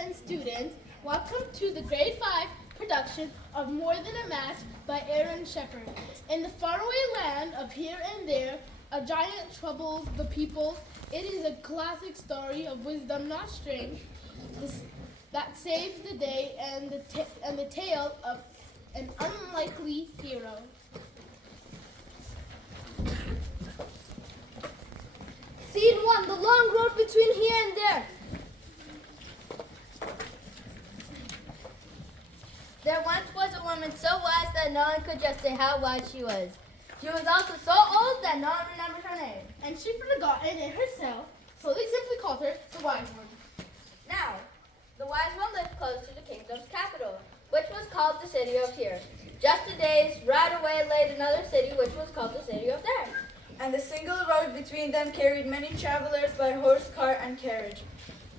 and students, welcome to the Grade 5 production of More Than a Match by Aaron Shepard. In the faraway land of here and there, a giant troubles the people. It is a classic story of wisdom not strange, that saves the day and the tale of an unlikely hero. Scene 1, the long road between here and there. There once was a woman so wise that no one could just say how wise she was. She was also so old that no one remembered her name. And she forgotten it herself, so they simply called her the Wise One. Now, the wise one lived close to the kingdom's capital, which was called the city of here. Just a day's ride away lay another city, which was called the city of there. And the single road between them carried many travelers by horse, cart, and carriage.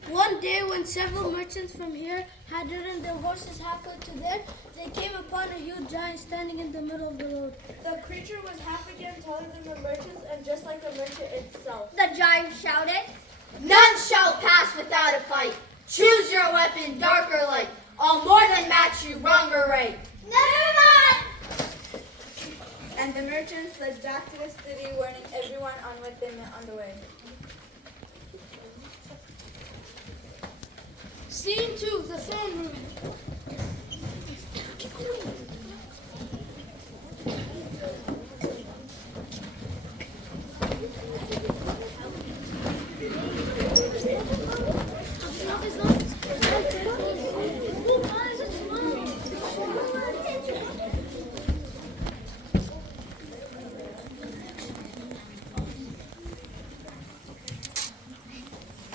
One day when several merchants from here had ridden their horses halfway to there, they came upon a huge giant standing in the middle of the road. The creature was half again taller than the merchants and just like the merchant itself. The giant shouted, None shall pass without a fight. Choose your weapon, dark or light. I'll more than match you, wrong or right. "Never mind!" And the merchants led back to the city, warning everyone on what they met on the way. Scene 2, the throne room.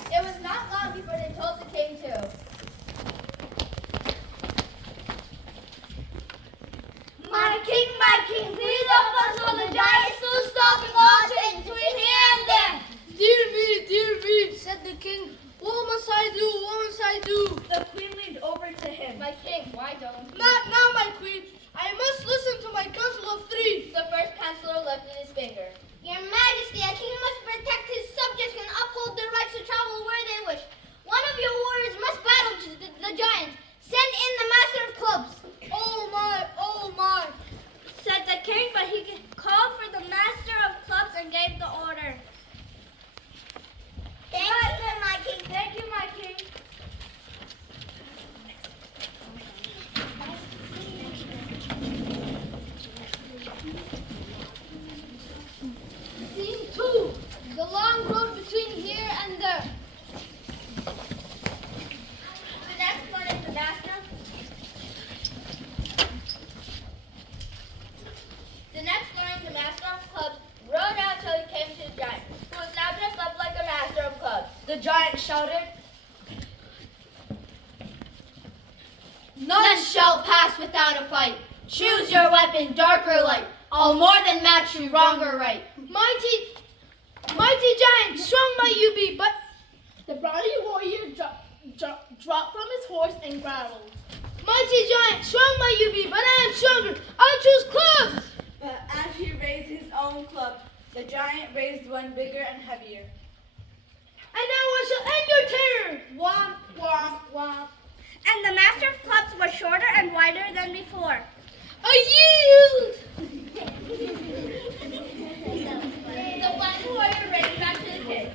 It was not long before they told the king to. My king, please help us on the giant still stopping all trains between here and there. Dear me, said the king. What must I do? What must I do? The queen leaned over to him. My king, why don't you? Not now, my queen. I must listen to my council of three. The first counselor lifted his finger. Your Majesty, a king must protect his subjects and uphold their rights to travel where they wish. One of your warriors must battle the giant. Send in the master of clubs. Oh my, Said the king, but he called for the master of clubs and gave the order. Thank you, my king. Thank you, my king. Scene 2, the long road between here and there. The next morning, the master of clubs rode out till he came to the giant, who was now dressed up like a master of clubs. The giant shouted, None shall pass without a fight. Choose your weapon, dark or light. I'll more than match you, wrong or right. Mighty giant, strong might you be, but the brawny warrior dropped from his horse and growled. Mighty giant, strong might you be, but I am stronger. I choose clubs. but as he raised his own club, the giant raised one bigger and heavier. And now I shall end your terror. Womp, womp, womp. And the master of clubs was shorter and wider than before. I yield. The one warrior raced back to the king.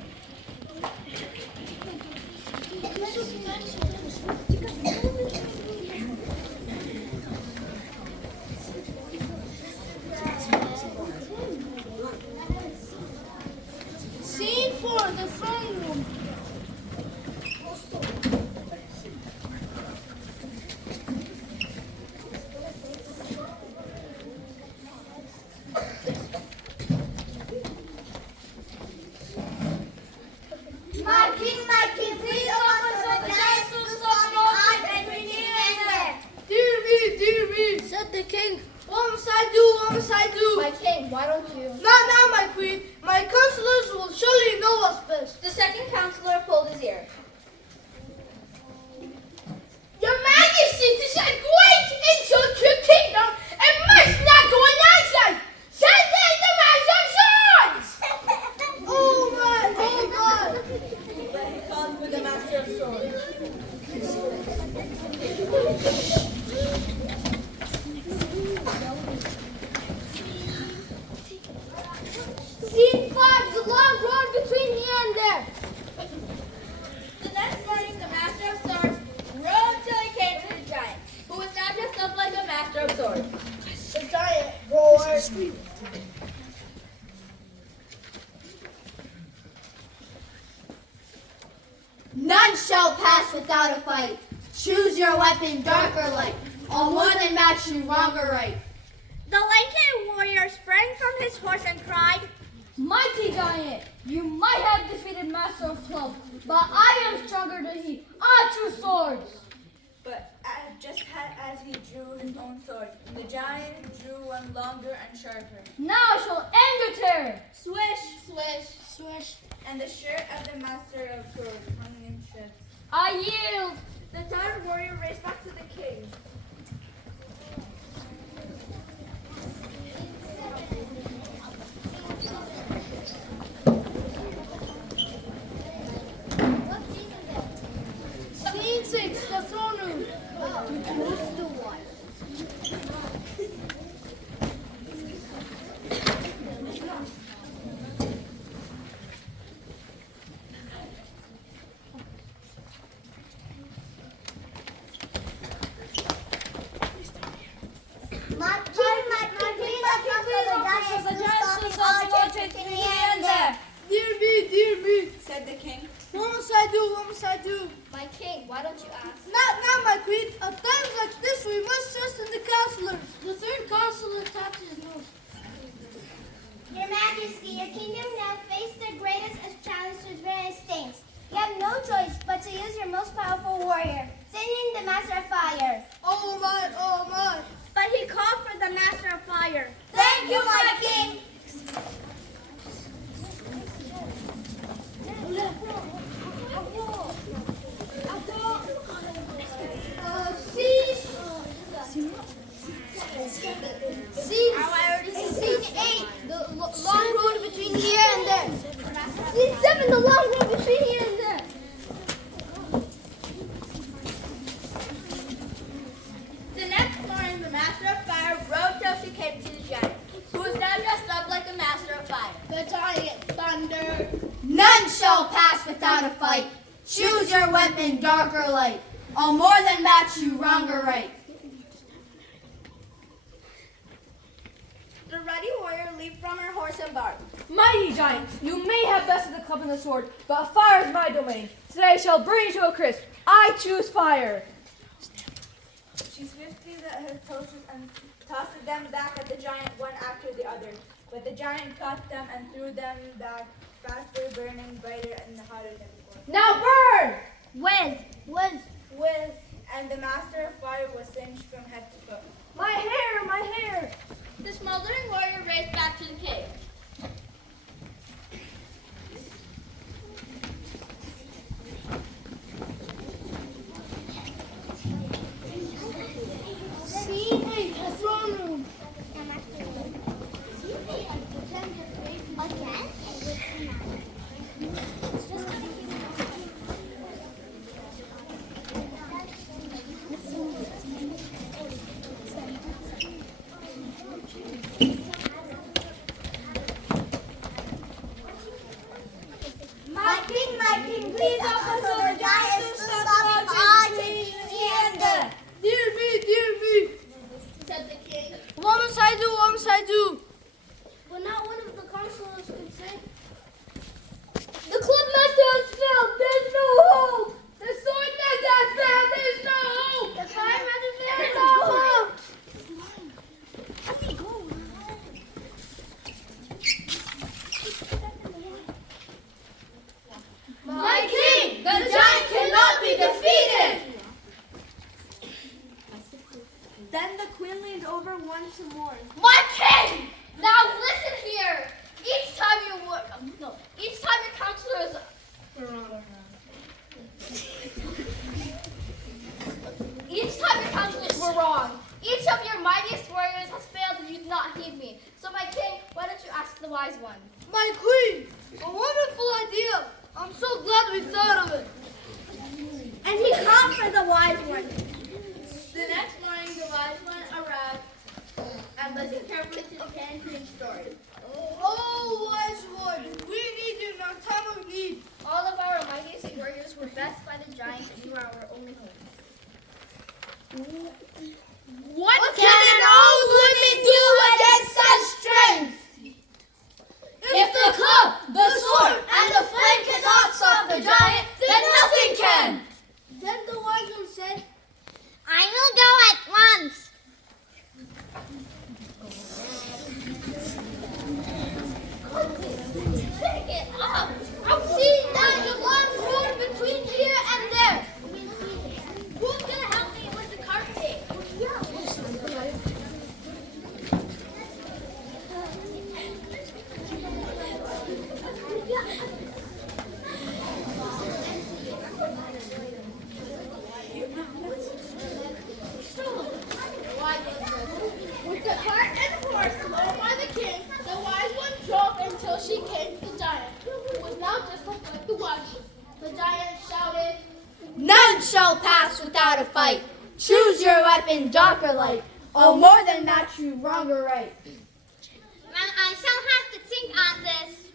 Scene 4, the throne room. My king, please help us on the giant still stopping all trains between here and there. Dear me, said the king. What must I do? What must I do? My king, why don't you? Not now, my queen. My counselors will surely know what's best. The second counselor pulled his ear. Your Majesty, this is a great insult to your kingdom and must not go unanswered. Send in the master of swords. Oh my. But he called for the master of swords. pass without a fight. Choose your weapon, dark or light. I'll more than match you, wrong or right. The light-haired warrior sprang from his horse and cried, Mighty giant, you might have defeated Master of Club, but I am stronger than he. I choose swords. But as he drew his own sword, the giant drew one longer and sharper. Now I shall end your terror. Swish, Swish. swish. And the shirt of the master of swords hung in shreds. I yield. The tired warrior raced back to the king. Scene 6, the throne room. Dear me, Said the king. what must I do, what must I do? My king, why don't you ask? Not now, my queen. At times like this, we must trust in the counselors. The third counselor tapped his nose. Your Majesty, your kingdom now face the greatest of challenges to various things. You have no choice but to use your most powerful warrior, sending the Master of Fire. Oh my, oh my. But he called for the master of fire. Thank you, my king. Scene 8, the long road between here and there. Scene 7, the long road between here and there. The next morning, the Master of Fire rode till she came to the giant, who was now dressed up like a Master of Fire. The giant thundered. None shall pass without a fight. Choose your weapon, dark or light. I'll more than match you, wrong or right. The ruddy warrior leaped from her horse and barked. Mighty giant, you may have bested the club and the sword, but fire is my domain. Today I shall bring you to a crisp. I choose fire. She swiftly let her torches and tossed them back at the giant one after the other. But the giant caught them and threw them back, faster, burning, brighter, and hotter than before. Now burn! Whiz! And the master of fire was singed from head to foot. My hair, my hair. The smoldering warrior raced back to the cave. Scene 8, the throne room. My king, please help us so the giants to stop our agenda. Dear me, Said the king. what must I do, what must I do? But not one of the counselors could say. The club master has failed, there's no hope. The sword master has failed, there's no hope. The fire master There's no hope. My king, the giant cannot be defeated. Then the queen leaned over once more. My king! Now listen here. Each time your counselors were wrong. Each of your mightiest warriors has failed and you did not heed me. So my king, why don't you ask the wise one? My queen, a wonderful idea. I'm so glad we thought of it. And he called for the wise one. The next morning, the wise one arrived and listened carefully to the king and queen's story. Oh, wise one, we need you in our time of need. All of our mightiest warriors were bested by the giant and you are our only hope. What can an old woman do against such strength? If the club, the sword, and the flame cannot stop the giant, then nothing can. With the cart and horse led by the king, the wise one drove until she came to the giant, who was now just like the wise one. The giant shouted, None shall pass without a fight. Choose your weapon, dark or light. I'll more than match you, wrong or right. I shall have to think on this.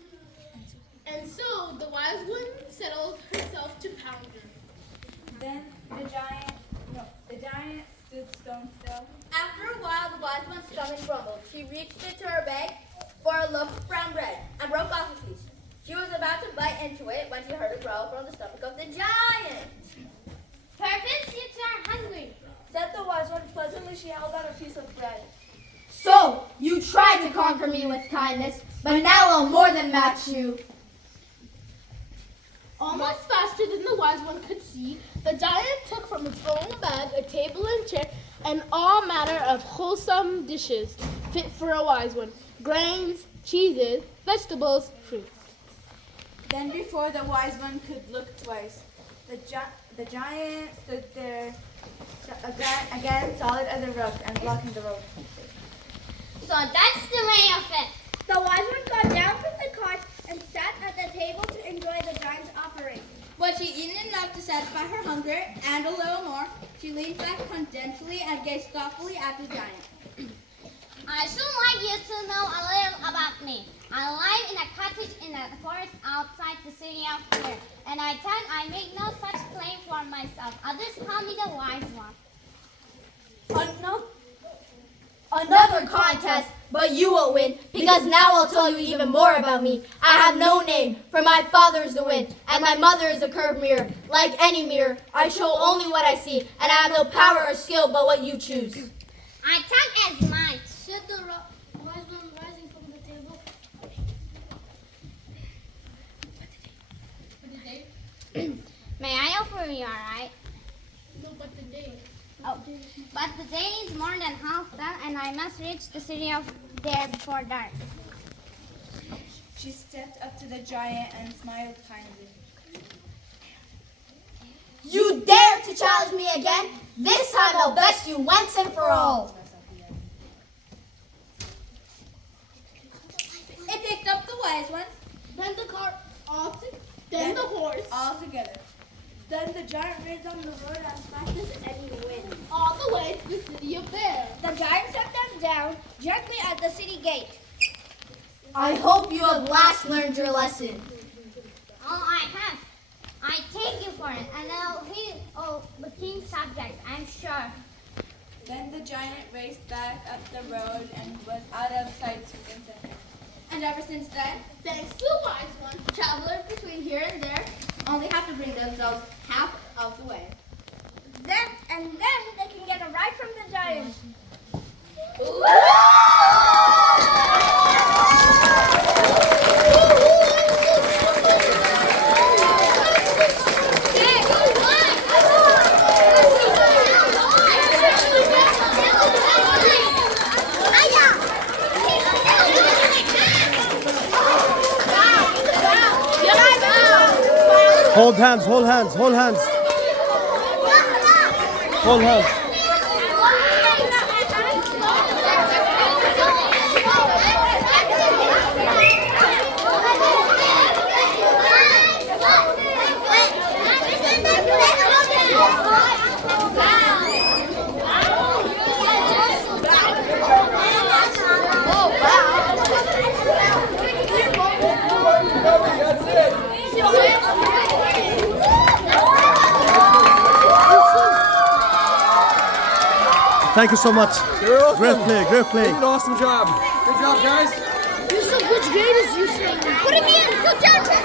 and so the wise one settled herself to pound her. Then the giant stood stone still. After a while, the wise one's stomach grumbled. She reached into her bag for a loaf of brown bread and broke off a piece. She was about to bite into it when she heard a growl from the stomach of the giant. Perhaps you are hungry. Said the wise one pleasantly. She held out a piece of bread. So, you tried to conquer me with kindness, but now I'll more than match you. Almost faster than the wise one could see, the giant took from his own bag a table and chair and all manner of wholesome dishes fit for a wise one: grains, cheeses, vegetables, fruits. Then before the wise one could look twice, the giant stood there again solid as a rock and blocking the road. So that's the way of it. The wise one got down from the cart and sat at the table to enjoy the giant's offering. When she'd eaten enough to satisfy her hunger and a little more, she leaned back contentedly and gazed thoughtfully at the giant. I should like you to know a little about me. I live in a cottage in the forest outside the city of here, and I thought I make no such claim for myself. Others call me the wise one. Another contest, but you will win, because now I'll tell you even more about me. I have no name, for my father is the wind, and my mother is a curved mirror. Like any mirror, I show only what I see, and I have no power or skill but what you choose. I talk as much. Said the wise one, rising from the table. What the day? May I offer you, alright? No, but the day. Oh, but the day is more than half done, and I must reach the city of there before dark. She stepped up to the giant and smiled kindly. You dare to challenge me again? This time I'll best you once and for all. It picked up the wise one. Then the cart, then the horse, All together. Then the giant raced on the road as fast as any wind. all the way to the city of Bear. The giant set them down gently at the city gate. I hope you have last learned your lesson. All I have. I take you for it, and I'll heed all the king's subjects, I'm sure. Then the giant raced back up the road and was out of sight within seconds. And ever since then, Thanks to the wise one, travelers between here and there only have to bring themselves half of the way. Then they can get a ride from the giant. Hold hands, hold hands, hold hands. Hold hands. Thank you so much. You're welcome. Great play, great play. You did an awesome job. Good job, guys. you're so good graders, you say. What do you mean? Good job.